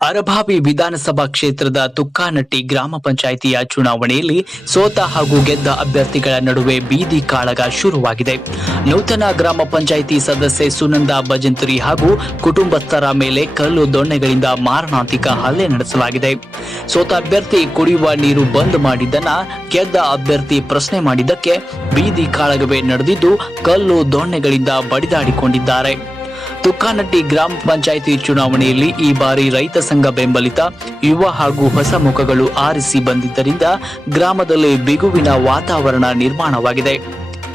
ಅರಭಾವಿ ವಿಧಾನಸಭಾ ಕ್ಷೇತ್ರದ ತುಕ್ಕಾನಟ್ಟಿ ಗ್ರಾಮ ಪಂಚಾಯಿತಿಯ ಚುನಾವಣೆಯಲ್ಲಿ ಸೋತ ಹಾಗೂ ಗೆದ್ದ ಅಭ್ಯರ್ಥಿಗಳ ನಡುವೆ ಬೀದಿ ಕಾಳಗ ಶುರುವಾಗಿದೆ. ನೂತನ ಗ್ರಾಮ ಪಂಚಾಯಿತಿ ಸದಸ್ಯೆ ಸುನಂದ ಭಜಂತ್ರಿ ಹಾಗೂ ಕುಟುಂಬಸ್ಥರ ಮೇಲೆ ಕಲ್ಲು ದೊಣ್ಣೆಗಳಿಂದ ಮಾರಣಾಂತಿಕ ಹಲ್ಲೆ ನಡೆಸಲಾಗಿದೆ. ಸೋತ ಅಭ್ಯರ್ಥಿ ಕುಡಿಯುವ ನೀರು ಬಂದ್ ಮಾಡಿದ್ದನ್ನ ಗೆದ್ದ ಅಭ್ಯರ್ಥಿ ಪ್ರಶ್ನೆ ಮಾಡಿದ್ದಕ್ಕೆ ಬೀದಿ ಕಾಳಗವೇ ನಡೆದಿದ್ದು ಕಲ್ಲು ದೊಣ್ಣೆಗಳಿಂದ ಬಡಿದಾಡಿಕೊಂಡಿದ್ದಾರೆ. ತುಕ್ಕಾನಟ್ಟಿ ಗ್ರಾಮ ಪಂಚಾಯಿತಿ ಚುನಾವಣೆಯಲ್ಲಿ ಈ ಬಾರಿ ರೈತ ಸಂಘ ಬೆಂಬಲಿತ, ಯುವ ಹಾಗೂ ಹೊಸ ಮುಖಗಳು ಆರಿಸಿ ಬಂದಿದ್ದರಿಂದ ಗ್ರಾಮದಲ್ಲಿ ಬಿಗುವಿನ ವಾತಾವರಣ ನಿರ್ಮಾಣವಾಗಿದೆ.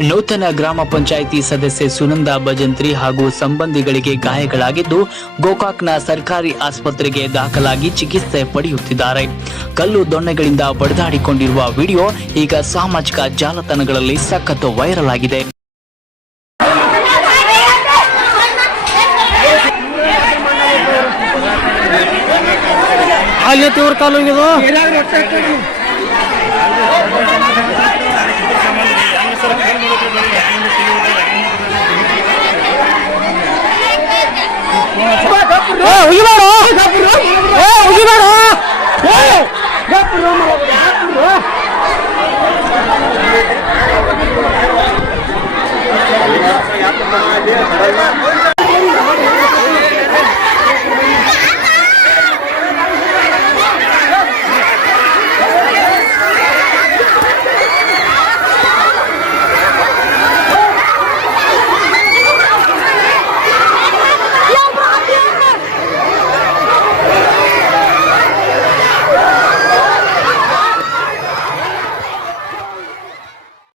ನೂತನ ಗ್ರಾಮ ಪಂಚಾಯಿತಿ ಸದಸ್ಯೆ ಸುನಂದ ಭಜಂತ್ರಿ ಹಾಗೂ ಸಂಬಂಧಿಗಳಿಗೆ ಗಾಯಗಳಾಗಿದ್ದು, ಗೋಕಾಕ್ನ ಸರ್ಕಾರಿ ಆಸ್ಪತ್ರೆಗೆ ದಾಖಲಾಗಿ ಚಿಕಿತ್ಸೆ ಪಡೆಯುತ್ತಿದ್ದಾರೆ. ಕಲ್ಲು ದೊಣ್ಣೆಗಳಿಂದ ಬಡಿದಾಡಿಕೊಂಡಿರುವ ವಿಡಿಯೋ ಈಗ ಸಾಮಾಜಿಕ ಜಾಲತಾಣಗಳಲ್ಲಿ ಸಖತ್ತು ವೈರಲ್ ಆಗಿದೆ. ಅಲ್ಲಿ ಇವ್ರ ಕಾಲು ಹೋಗಿದು